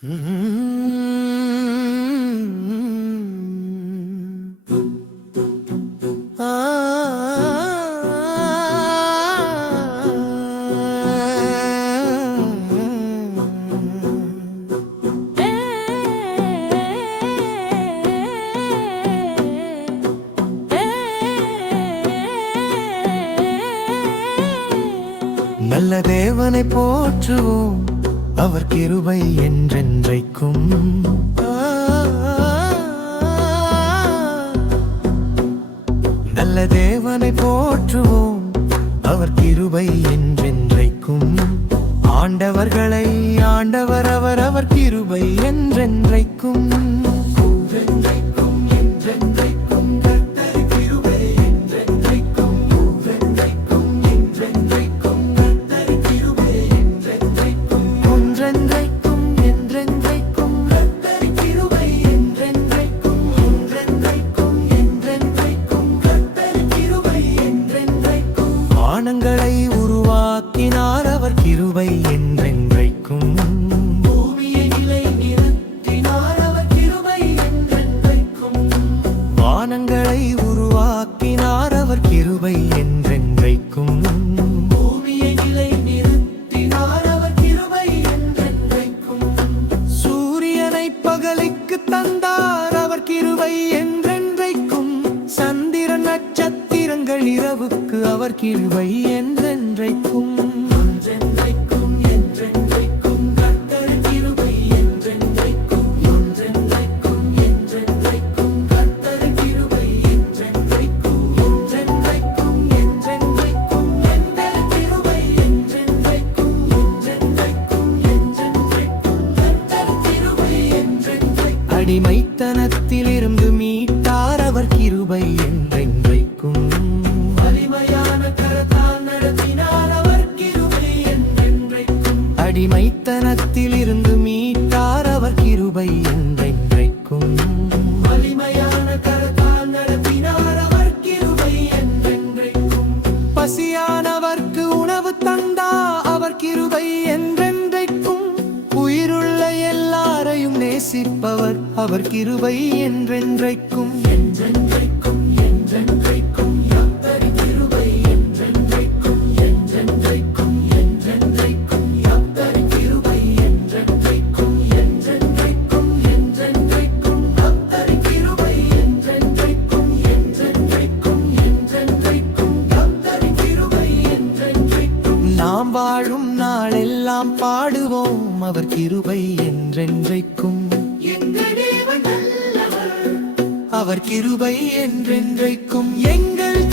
நல்ல தேவனை போற்றுவோம் அவர் கிருபை என்றென்றைக்கும். நல்ல தேவனை போற்றுவோம். அவர் கிருபை என்றென்றைக்கும். ஆண்டவர்களை ஆண்டவர் அவர் அவர் கிருபை என்றென்றைக்கும். உருவாக்கினார் அவர் கிருவை நட்சத்திரங்கள் இரவுக்கு அவர் கிருபை என்றென்றைக்கும். என்றென்றைக்கும் என்றென்றைக்கும் கர்த்தர் கிருபை என்றென்றைக்கும் என்றென்றைக்கும் என்றென்றைக்கும் கர்த்தர் கிருபை என்றென்றைக்கும் என்றென்றைக்கும் என்றென்றைக்கும் கர்த்தர் கிருபை என்றென்றைக்கும் என்றென்றைக்கும் என்றென்றைக்கும் கர்த்தர் கிருபை என்றென்றைக்கும். அடிமைத்தனத்தில் இருந்து மீட்டார் அவர் கிருபை என்றென்றைக்கும். அடிமைத்தனத்தில் இருந்து மீட்டார் அவர் கிருபை என்றென்றைக்கும். வலிமையான கரத்தால் நடத்தினார் அவர் கிருபை என்றென்றைக்கும். பசியானவர்க்கு உணவு தந்தா அவர் கிருபை என்றென்றைக்கும். உயிருள்ள எல்லாரையும் நேசிப்பவர் அவர் கிருபை என்றென்றைக்கும். என்றென்றைக்கும். நாம் வாழும் நாளெல்லாம் பாடுவோம். அவர் கிருபை என்றென்றைக்கும். அவர் கிருபை என்றென்றைக்கும். எங்கள்